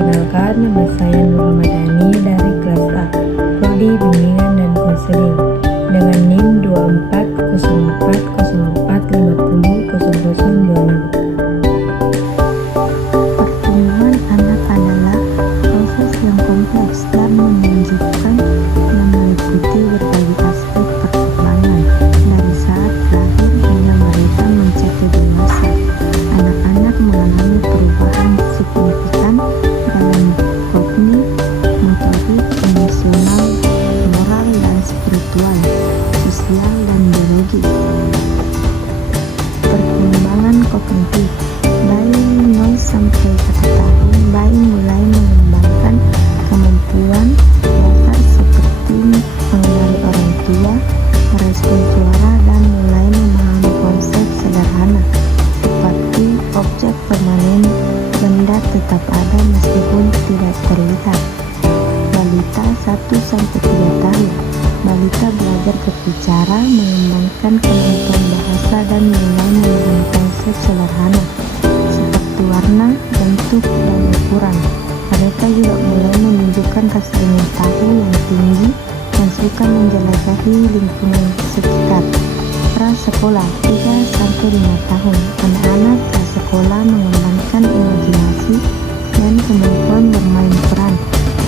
Perkenalkan, nama saya Nur Ramadhani dari kelas A, Prodi Bimbingan dan Konseling, dengan NIM 240404500026. Pertumbuhan anak adalah proses yang kompleks dan menunjukkan yang meliputi berbagai aspek perkembangan dari saat lahir hingga mereka mencapai dewasa. Anak-anak mengalami perubahan signifikan dalam kognitif, motorik, emosional, moral dan spiritual, sosial dan biologis. Perkembangan kognitif. Bayi 0 sampai 1 tahun, bayi mulai mengembangkan kemampuan dasar seperti mengenali orang tua, merespon suara, dan mulai memahami konsep sederhana seperti objek permanen, benda tetap ada meskipun tidak terlihat. Balita 1 sampai 3 tahun, balita belajar berbicara, mengembangkan kemampuan bahasa, dan mulai memahami konsep sederhana seperti warna, bentuk, dan ukuran. Mereka juga mulai menunjukkan rasa ingin tahu yang tinggi dan suka menjelajahi lingkungan sekitar. Prasekolah 3-5 tahun, anak-anak prasekolah mengembangkan imajinasi dan kemampuan bermain peran.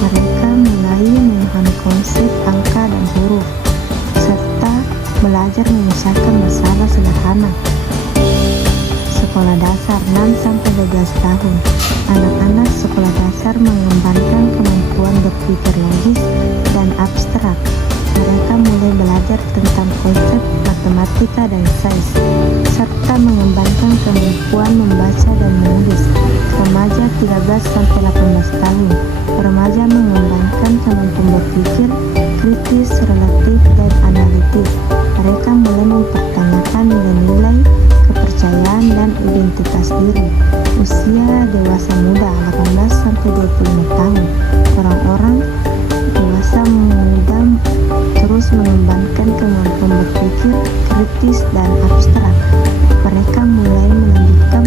Mereka mulai memahami konsep angka dan huruf, serta belajar memecahkan masalah sederhana. Sekolah dasar 6-12 tahun, anak-anak sekolah dasar mengembangkan kemampuan berpikir logis dan abstrak. Mereka mulai belajar tentang konsep matematika dan sains, serta mengembangkan kemampuan membaca dan menulis. Remaja 13-18 tahun, remaja mengembangkan kemampuan berpikir kritis, relatif, dan analitis. Mereka mulai mempertanyakan nilai-nilai, kepercayaan, dan identitas diri. Usia dewasa muda 18-25 tahun, orang-orang dewasa muda terus mengembangkan kemampuan berpikir kritis dan abstrak. Mereka mulai melanjutkan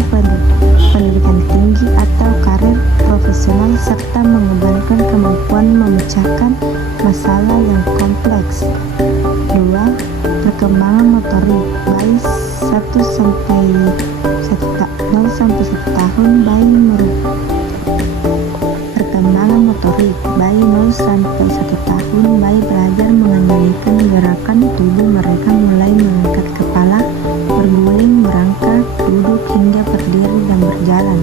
pendidikan tinggi atau karir profesional serta mengembangkan kemampuan memecahkan masalah yang kompleks. 2. Perkembangan motorik. Bayi 0-1 tahun, perkembangan motorik. Bayi 0-1 tahun, bayi belajar mengendalikan gerakan tubuh. Mereka mulai mengangkat kepala, berguling, merangkak, duduk, hingga berdiri dan berjalan.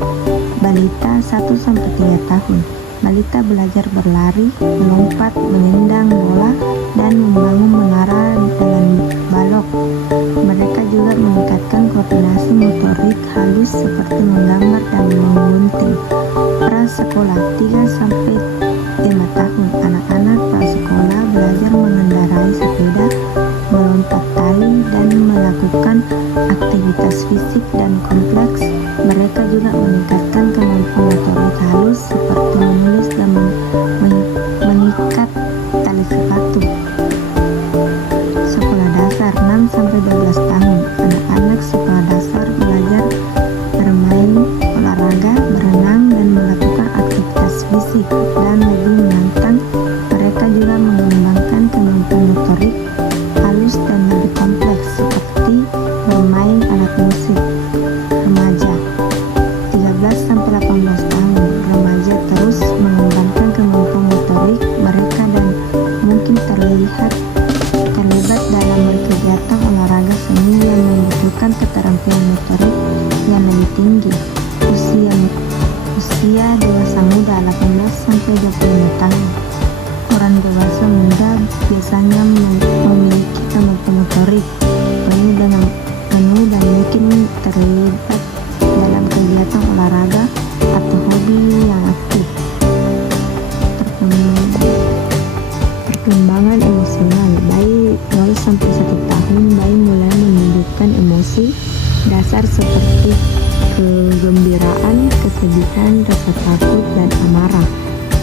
Balita 1-3 tahun, balita belajar berlari, melompat, menendang bola, dan membangun menara dengan balok. Mereka juga meningkatkan koordinasi motorik halus seperti menggambar dan menggunting. Prasekolah 3-5 tahun, anak-anak prasekolah belajar mengendarai sepeda, melompat tali, dan melakukan aktivitas fisik dan kompleks. Mereka juga meningkatkan kemampuan motorik halus seperti menulis dan mengikat tali sepatu. Sekolah dasar 6-12 tahun, anak-anak sekolah dasar belajar bermain olahraga, berenang, dan melakukan aktivitas fisik dan lebih menantang. Mereka juga mengembangkan kemampuan motorik halus dan lebih kompleks seperti bermain alat musik. Remaja 13-18 tahun, remaja terus mengembangkan kemampuan motorik mereka dan mungkin terlibat dalam berkegiatan olahraga seni yang membutuhkan keterampilan motorik yang lebih tinggi. Usia dewasa muda 18-25 tahun, orang dewasa muda biasanya memiliki kemampuan motorik penuh dan mungkin terlibat dalam kegiatan olahraga atau hobi yang aktif. Perkembangan emosional. Bayi 0-1 tahun, bayi mulai menunjukkan emosi dasar seperti kegembiraan, kesedihan, rasa takut, dan amarah.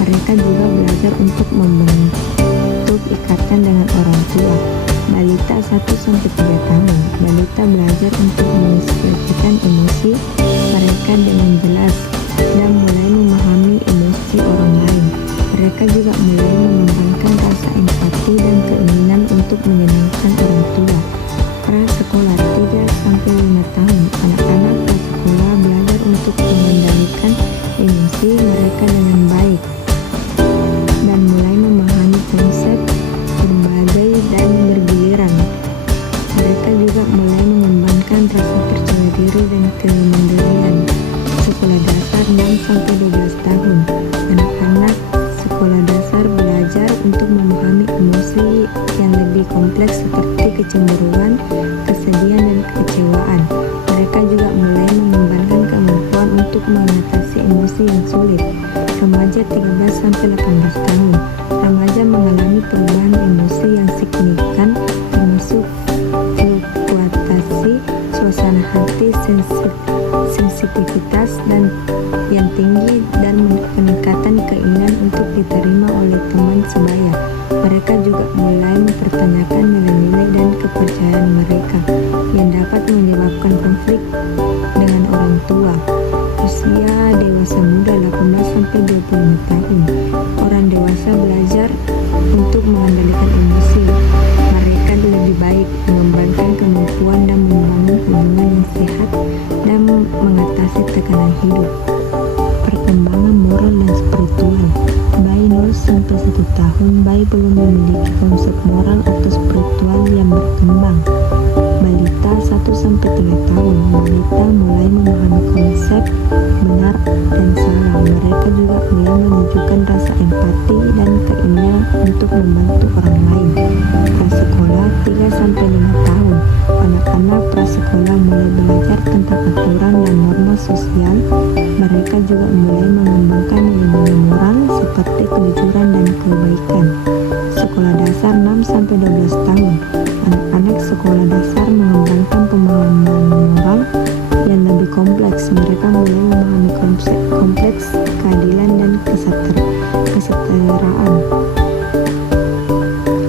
Mereka juga belajar untuk membentuk ikatan dengan orang tua. Balita 1-3 tahun, balita belajar untuk mengekspresikan emosi mereka dengan jelas dan mulai memahami emosi Mereka juga mulai mengembangkan rasa empati dan keinginan untuk menyenangkan orang tua. Prasekolah 3-5 tahun. Anak-anak prasekolah belajar untuk mengendalikan emosi mereka dengan baik dan mulai memahami konsep berbagai dan bergiliran. Mereka juga mulai mengembangkan rasa percaya diri dan kemandirian. Sekolah dasar 6-12 tahun. Anak-anak sekolah dasar belajar untuk memahami emosi yang lebih kompleks seperti kecemburuan, kesedihan, dan kekecewaan. Mereka juga mulai mengembangkan kemampuan untuk mengatasi emosi yang sulit. Remaja 13-18 tahun. Remaja mengalami perubahan emosi yang signifikan, termasuk fluktuasi suasana hati, sensitivitas dan yang tinggi, dan peningkatan keinginan untuk diterima oleh teman sebaya. Mereka juga mulai mempertanyakan nilai-nilai dan kepercayaan mereka yang dapat menyebabkan konflik dengan orang tua. Usia dewasa muda 18-25 tahun. Orang dewasa belajar untuk mengendalikan emosi mereka lebih baik, mengembangkan kemampuan dan membangun hubungan yang sehat dan mengatasi tekanan hidup. Perkembangan moral dan spiritual. Bayi 0-1 tahun. Bayi belum memiliki konsep moral atau spiritual yang berkembang. Balita 1-3 tahun. Balita mulai memahami konsep benar dan salah. Mereka juga mulai menunjukkan rasa empati dan keinginan untuk membantu orang lain. Prasekolah 3-5 tahun. Anak-anak prasekolah mulai belajar tentang aturan dan norma sosial. Mereka juga mulai mengembangkan nilai-nilai moral seperti kejujuran dan kebaikan. Sekolah dasar 6-12 tahun. Anak-anak sekolah dasar mengembangkan pemahaman moral yang lebih kompleks. Mereka mulai memahami konsep kompleks keadilan dan kesetaraan.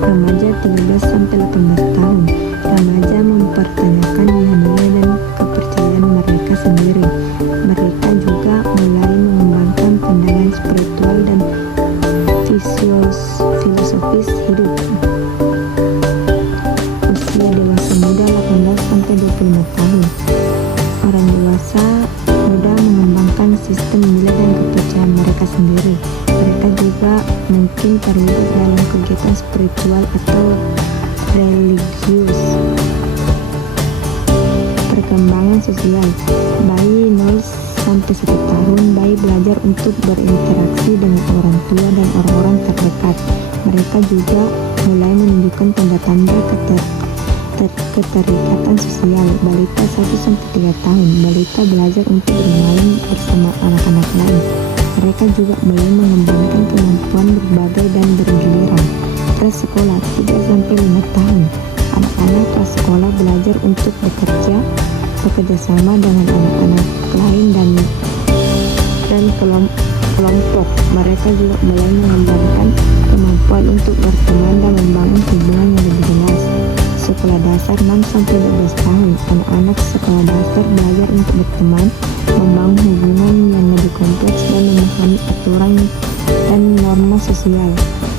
Remaja 13-18 tahun. Remaja mempertanyakan nilai-nilai dan kepercayaan mereka sendiri. Mereka juga mulai mengembangkan pandangan spiritual dan filosofis hidup. Usia dewasa muda 18-25 tahun. Orang dewasa muda mengembangkan sistem nilai dan kepercayaan mereka sendiri. Mereka juga mungkin terlibat dalam kegiatan spiritual atau religius. Perkembangan sosial. Bayi 0-1 tahun. Bayi belajar untuk berinteraksi dengan orang tua dan orang-orang terdekat. Mereka juga mulai menunjukkan tanda-tanda keterikatan sosial. Balita 1-3 tahun. Balita belajar untuk bermain bersama anak-anak lain. Mereka juga mulai mengembangkan kemampuan berbagai dan bergiliran. Prasekolah 3-5 tahun. Anak-anak prasekolah belajar untuk bekerja sama dengan anak-anak lain dan kelompok. Mereka juga mulai mengembangkan kemampuan untuk berteman dan membangun hubungan yang lebih jelas. Sekolah dasar 6-12 tahun. Anak-anak sekolah dasar belajar untuk berteman, membangun hubungan yang lebih kompleks dan memahami aturan dan norma sosial.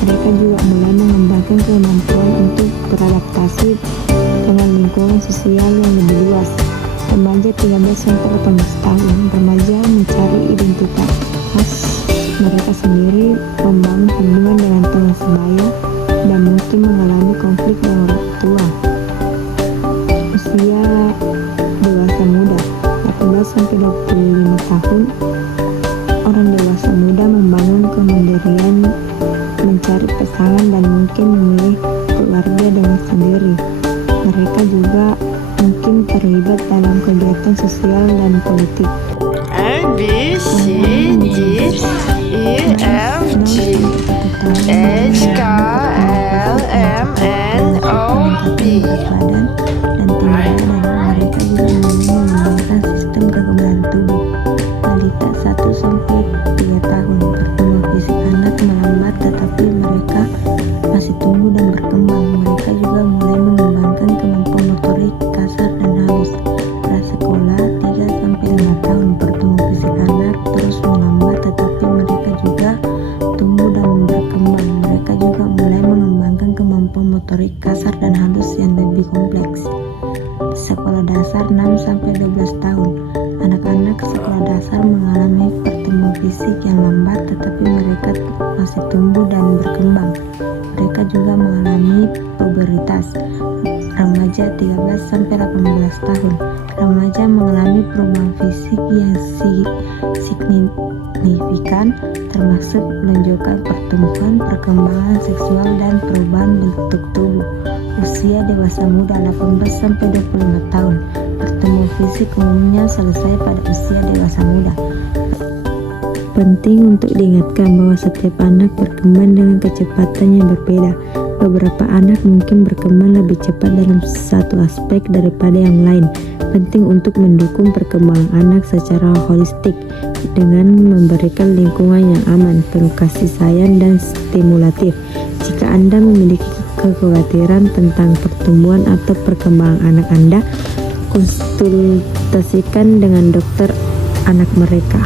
Mereka juga mulai mengembangkan kemampuan untuk beradaptasi dengan lingkungan sosial yang lebih luas. Remaja 13-18 tahun. Remaja mencari identitas mereka sendiri, membangun hubungan dengan teman sebaya, dan mungkin mengalami konflik dengan orang tua. Usia dewasa muda 18-25 tahun. Orang dewasa muda membangun kemandirian, mencari pasangan, dan mungkin memulai keluarga dengan sendiri. Mereka juga mungkin terlibat dalam kegiatan sosial dan politik. A, B, C, D, E, F, G, H, K, L, M, N, O, P. Dan mereka juga mengembangkan sistem kekebalan tubuh. Balita 1-3 tahun. Pertumbuhan fisik anak melambat, tetapi mereka masih tumbuh dan berkembang. Mereka juga mulai mengembangkan kemampuan motorik kasar dan halus. Prasekolah 3-5 tahun. Pertumbuhan fisik anak terus melambat, tetapi mereka lambat, tetapi mereka masih tumbuh dan berkembang. Mereka juga mengalami pubertas. Remaja 13-18 tahun. Remaja mengalami perubahan fisik yang signifikan, termasuk menunjukkan pertumbuhan, perkembangan seksual, dan perubahan bentuk tubuh. Usia dewasa muda 18-25 tahun. Pertumbuhan fisik umumnya selesai pada usia dewasa muda. Penting untuk diingatkan bahwa setiap anak berkembang dengan kecepatan yang berbeda. Beberapa anak mungkin berkembang lebih cepat dalam satu aspek daripada yang lain. Penting untuk mendukung perkembangan anak secara holistik dengan memberikan lingkungan yang aman, penuh kasih sayang, dan stimulatif. Jika Anda memiliki kekhawatiran tentang pertumbuhan atau perkembangan anak Anda, konsultasikan dengan dokter anak mereka.